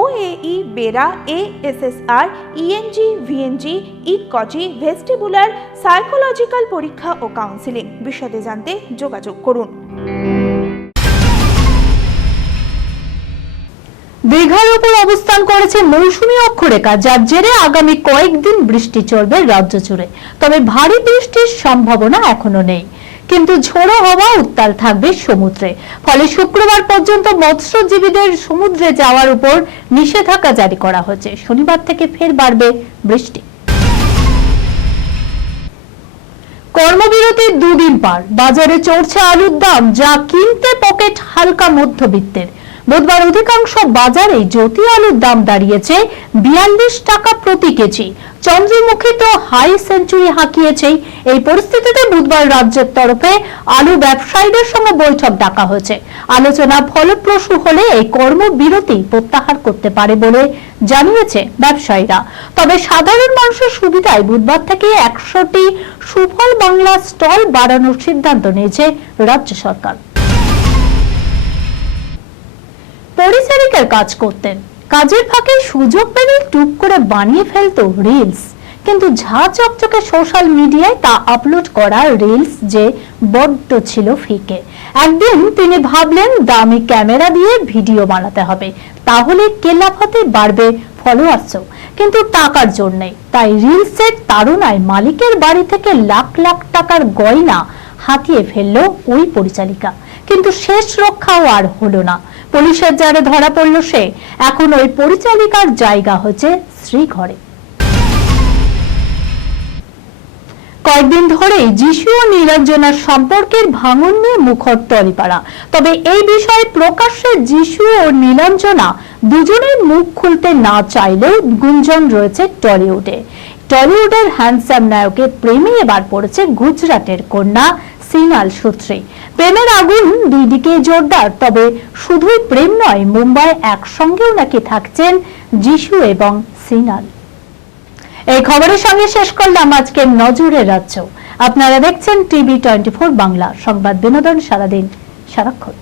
OAE BERA ASSR ENG VNG ইকজি vestibular psychological পরীক্ষা ও কাউন্সিলিং বিশদে জানতে যোগাযোগ করুন। দীঘার উপর অবস্থান করেছে মৌসুমী অক্ষরেখা, যার জেরে আগামী কয়েকদিন বৃষ্টি চলবে রাজ্য জুড়ে। তবে ভারী বৃষ্টির সম্ভাবনা এখনও নেই। কিন্তু ঝোড়ো হওয়া উত্তাল থাকবে সমুদ্রে। ফলে শুক্রবার পর্যন্ত মৎস্যজীবীদের সমুদ্রে যাওয়ার উপর নিষেধাজ্ঞা জারি করা হয়েছে। শনিবার থেকে ফের বাড়বে বৃষ্টি। কর্মবিরতির দুদিন পার। বাজারে চড়ছে আলুর দাম, যা কিনতে পকেট হালকা মধ্যবিত্তের। বুধবার অধিকাংশ বাজারে জ্যোতি আলুর দাম দাঁড়িয়েছে বিয়াল্লিশ টাকা প্রতি কেজি। চন্দ্রমুখী তো হাই সেঞ্চুরি হাঁকিয়েছে এই পরিস্থিতিতে বুধবার রাজ্যের তরফে আলু ব্যবসায়ীদের সঙ্গে বৈঠক ডাকা হয়েছে। আলোচনা ফলপ্রসূ হলে এই কর্মবিরতি প্রত্যাহার করতে পারে বলে জানিয়েছে ব্যবসায়ীরা। তবে সাধারণ মানুষের সুবিধায় বুধবার থেকে একশোটি সুফল বাংলা স্টল বাড়ানোর সিদ্ধান্ত নিয়েছে রাজ্য সরকার। পরিচারিকার কাজ করতেন। কাজের ফাঁকে সুযোগ পেলে টুক করে বানিয়ে ফেলতো রিলস কিন্তু ঝা চকচকে সোশ্যাল মিডিয়ায় তা আপলোড করা রিলস যে বড্ড ছিল ফিকে। একদিন তিনি ভাবলেন, দামি ক্যামেরা দিয়ে ভিডিও বানাতে হবে। তাহলে কেলাফাতে বাড়বে ফলোয়ার্সও কিন্তু টাকার জন্যে তাই রিলসের তাড়নায় মালিকের বাড়ি থেকে লাখ লাখ টাকার গয়না হাতিয়ে ফেলল ওই পরিচালিকা। কিন্তু শেষ রক্ষাও আর হলো না। পুলিশের জারে ধরা পড়ল সে। এখন ওই পরিচালিকার জায়গা হচ্ছে শ্রীঘরে। কয়েকদিন ধরেই যিশু ও নীলাঞ্জনার সম্পর্কের ভাঙন নিয়ে মুখর টলিপাড়া তবে এই বিষয়ে প্রকাশ্যে যিশু ও নীলাঞ্জনা দুজনের মুখ খুলতে না চাইলেও গুঞ্জন রয়েছে টলিউডে। টলিউডের হ্যান্ডসাম নায়কের প্রেমে এবার পড়েছে গুজরাটের কন্যা সিনাল সূত্রে। প্রেমের আগুন দুই দিকে জোরদার, তবে শুধুই প্রেম নয়, মুম্বাই একসঙ্গেও নাকি থাকছেন যিশু এবং সিনাল। এই খবরের সঙ্গে শেষ করলাম আজকে নজরের রাজ্য। আপনারা দেখছেন টিভি টোয়েন্টি ফোর বাংলা, সংবাদ বিনোদন সারাদিন সারাক্ষণ।